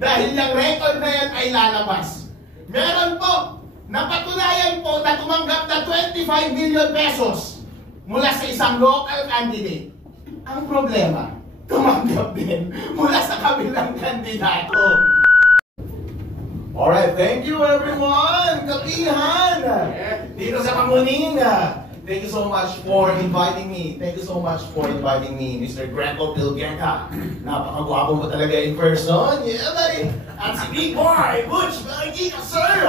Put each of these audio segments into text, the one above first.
Dahil yung record na yan ay lalabas. Meron po, napatunayan po na tumanggap na 25 million pesos mula sa isang local candidate. Ang problema, tumanggap din mula sa kabilang kandidato. Alright, thank you everyone! Kapihan! Dito sa Kamuning, thank you so much for inviting me. Thank you so much for inviting me, Mr. Greco Bilgueta. Napakagwapo mo talaga in person. Yeah, buddy! At si Big Boy, Butch Malagika, sir!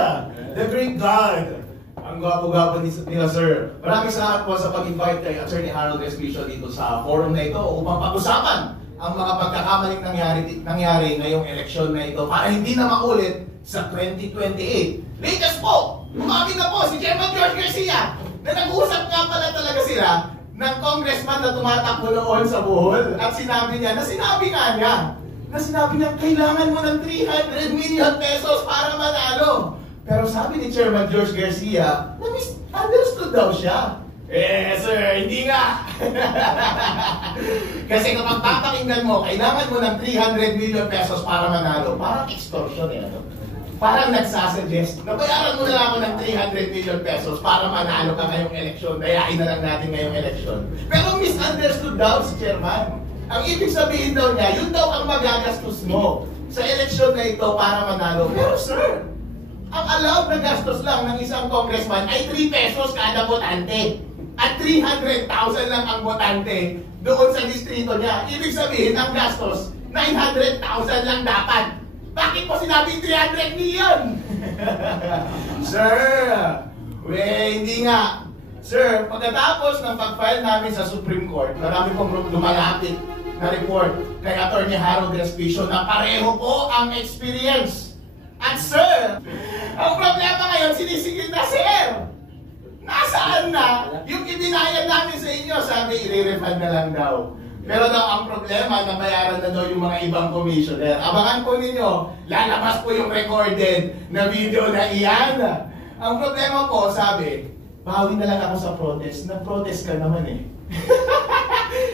The Greek God. Ang gwapo-gwapo nila, sir. Maraming salamat po sa pag-invite kay Attorney Harold Respicio dito sa forum na ito upang pag-usapan ang mga pagkakamaling nangyari ngayong eleksyon na ito para hindi na maulit sa 2028. Latest po, umamin na po si Chairman George Garcia na nag-uusap nga pala talaga sila ng congressman na tumatakbo noon sa Bohol at sinabi niya kailangan mo ng 300 million pesos para manalo. Pero sabi ni Chairman George Garcia, na-misunderstood daw siya. Sir, hindi nga. Kasi kapag papakinggan mo, kailangan mo ng 300 million pesos para manalo. Parang extortion ano? Parang nagsasuggest, nabayaran mo na lang ako ng 300 million pesos para manalo ka ngayong eleksyon. Dayain na lang natin ngayong eleksyon. Pero misunderstood daw si Chairman. Ang ibig sabihin daw niya, yun daw ang magagastos mo sa eleksyon na ito para manalo. Pero sir, ang allowed na gastos lang ng isang congressman ay 3 pesos kada botante. At 300,000 lang ang botante doon sa distrito niya. Ibig sabihin, ang gastos, 900,000 lang dapat. Bakit po sinabi 300 million? Sir, hindi nga. Sir, pagkatapos ng pag-file namin sa Supreme Court, marami pong lumalapit na report kay Attorney Harold Respicio na pareho po ang experience. At sir, ang problema ngayon, sinisigil na sir. Nasaan na? Yung ibinayad namin sa inyo, sabi, i-refund na lang daw. Pero daw ang problema, nabayaran na daw yung mga ibang commissioner. Abangan po ninyo, lalabas po yung recorded na video na iyan. Ang problema po, sabi, bawi na lang ako sa protest. Nag-protest ka naman eh.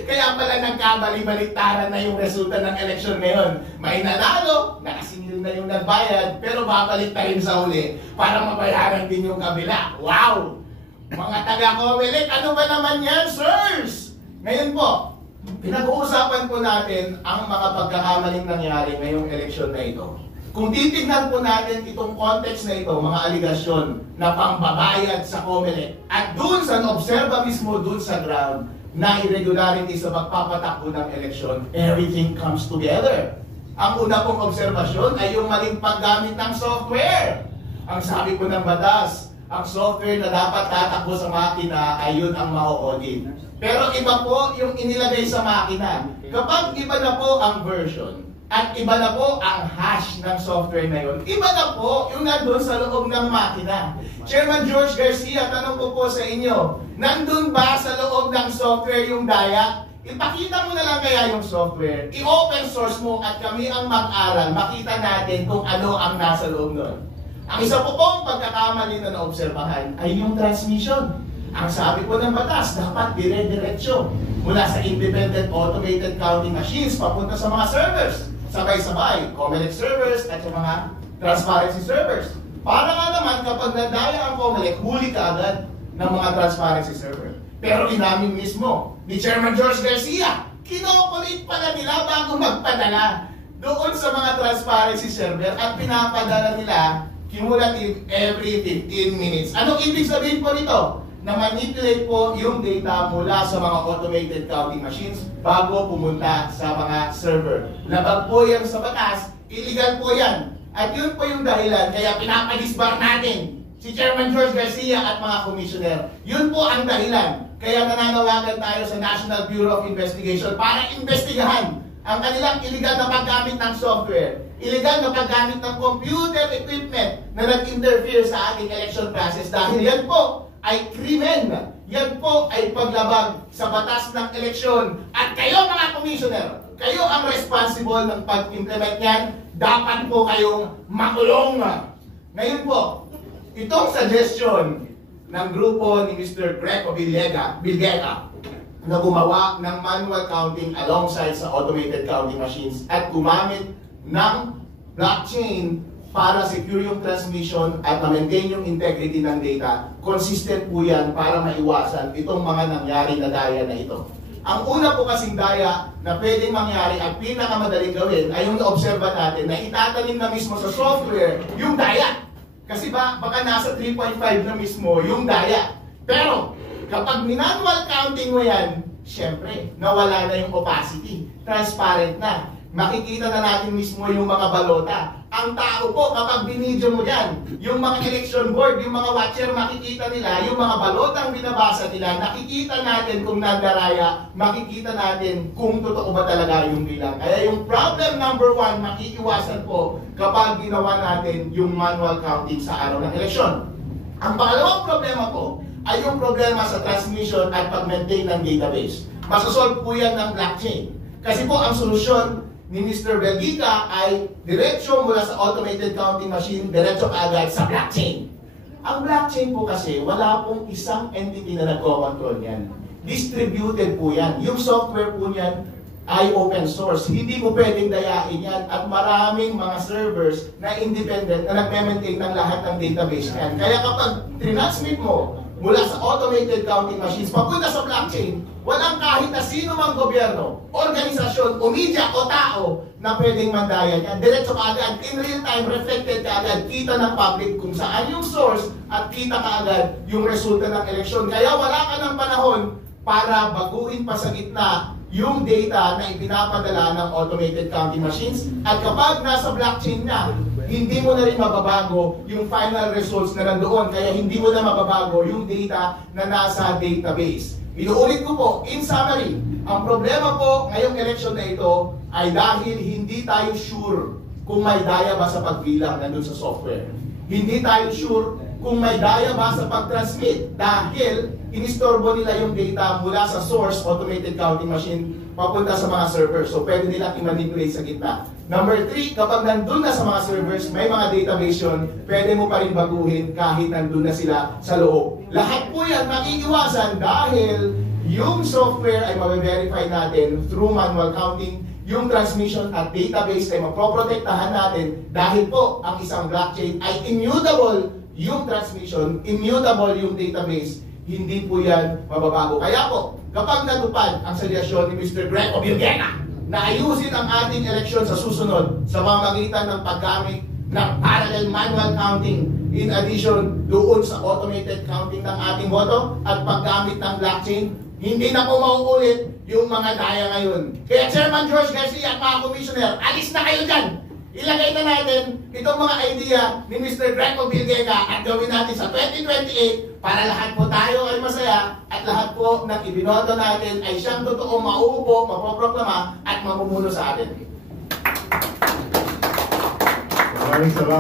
Kaya pala nagkabali-baliktaran na yung resulta ng eleksyon ngayon. May nanalo, nakasingil na yung nagbayad, pero babalik na rin sa huli para mabayaran din yung kabila. Wow! Mga taga-Comelec, ano ba naman yan, sirs? Ngayon po, pinag-uusapan po natin ang mga pagkakamaling nangyari ngayong eleksyon na ito. Kung titignan po natin itong context na ito, mga aligasyon na pangbabayad sa Comelec at dun sa obserba mismo dun sa ground na irregularity sa pagpapatakbo ng eleksyon, everything comes together. Ang una pong obserbasyon ay yung maling paggamit ng software. Ang sabi po ng batas, ang software na dapat tatakbo sa makina ay yun ang ma-audit. Pero iba po yung inilagay sa makina. Kapag iba na po ang version at iba na po ang hash ng software na yun, iba na po yung nandun sa loob ng makina. Chairman George Garcia, tanong ko po sa inyo, nandun ba sa loob ng software yung daya? Ipakita mo na lang kaya yung software, i-open source mo at kami ang mag-aral, makita natin kung ano ang nasa loob nun. Ang isa po pong pagkakamali na naobserbahan ay yung transmission. Ang sabi po ng batas, dapat dire-diretso mula sa independent automated counting machines papunta sa mga servers. Sabay-sabay, Comelec servers at sa mga transparency servers. Para nga naman kapag nadaya ang Comelec, huli ka agad ng mga transparency server. Pero inamin mismo ni Chairman George Garcia, kinoperate pala nila bago magpadala doon sa mga transparency server at pinapadala nila cumulative every 15 minutes. Anong ibig sabihin po nito? Na manipulate po yung data mula sa mga automated counting machines bago pumunta sa mga server. Labag po yan sa batas, illegal po yan. At yun po yung dahilan kaya pinapadisbar natin si Chairman George Garcia at mga commissioner. Yun po ang dahilan. Kaya nananawagan tayo sa National Bureau of Investigation para investigahan ang kanilang illegal na paggamit ng software, illegal na paggamit ng computer equipment na nag-interfere sa ating election process dahil yan po ay krimen. Yan po ay paglabag sa batas ng eleksyon. At kayo mga commissioner, kayo ang responsible ng pag-implement yan. Dapat po kayong makulong. Ngayon po, itong suggestion ng grupo ni Mr. Greco Bilgueta na gumawa ng manual counting alongside sa automated counting machines at gumamit ng blockchain para secure yung transmission at ma-maintain yung integrity ng data. Consistent po yan para maiwasan itong mga nangyari na daya na ito. Ang una po kasing daya na pwedeng mangyari at pinakamadaling gawin ay yung na-obserba natin na itatanim na mismo sa software yung daya. Kasi baka nasa 3.5 na mismo yung daya. Pero kapag manual counting mo yan, syempre, nawala na yung opacity. Transparent na. Makikita na natin mismo yung mga balota. Ang tao po, kapag binidyo mo yan, yung mga election board, yung mga watcher, makikita nila, yung mga balotang binabasa nila, nakikita natin kung nandaraya, makikita natin kung totoo ba talaga yung bilang. Kaya yung problem number 1, makiiwasan po kapag ginawa natin yung manual counting sa araw ng eleksyon. Ang pangalawang problema po, ay yung problema sa transmission at pag-maintain ng database. Masasolve po yan ng blockchain. Kasi po ang solusyon ni Mr. Belgica ay diretso mula sa automated counting machine, diretso agad sa blockchain. Ang blockchain po kasi, wala pong isang entity na nagko-control yan. Distributed po yan. Yung software po niyan ay open source. Hindi mo pwedeng dayain yan at maraming mga servers na independent na nagme-maintain ng lahat ng database yan. Kaya kapag transmit mo mula sa automated counting machines papunta sa blockchain, walang kahit na sino mang gobyerno, organisasyon, o media o tao na pwedeng mandaya yan. Diretso ka agad, in real time, reflected ka agad, kita ng public kung saan yung source at kita ka agad yung resulta ng eleksyon. Kaya wala ka ng panahon para baguhin pa sa gitna yung data na ipinapadala ng automated counting machines. At kapag nasa blockchain na, hindi mo na rin mababago yung final results na nandoon. Kaya hindi mo na mababago yung data na nasa database. Inuulit ko po, in summary, ang problema po ngayong election na ito ay dahil hindi tayo sure kung may daya ba sa pagbilang nandun sa software. Hindi tayo sure kung may daya ba sa pag-transmit dahil inistorbo nila yung data mula sa source automated counting machine papunta sa mga servers. So pwede nilang i-manipulate sa gitna. Number 3, kapag nandun na sa mga servers, may mga database yun, pwede mo pa rin baguhin kahit nandun na sila sa loob. Lahat po yan makiiwasan dahil yung software ay ma-verify natin through manual counting. Yung transmission at database ay mapoprotektahan natin dahil po ang isang blockchain ay immutable yung transmission, immutable yung database, hindi po yan mababago. Kaya po, kapag natupad ang sulyasyon ni Mr. Greco Bilguena na ayusin ang ating eleksyon sa susunod sa pamamagitan ng paggamit ng parallel manual counting in addition doon sa automated counting ng ating boto at paggamit ng blockchain, hindi na po mauulit yung mga daya ngayon. Kaya Chairman George Garcia at mga Commissioner, alis na kayo dyan! Ilagay na natin itong mga idea ni Mr. Greco Bilguena at gawin natin sa 2028 para lahat po tayo ay masaya at lahat po na ibinoto natin ay siyang totoo mauupo, mapoproklama at mamumuno sa atin. Maraming salamat.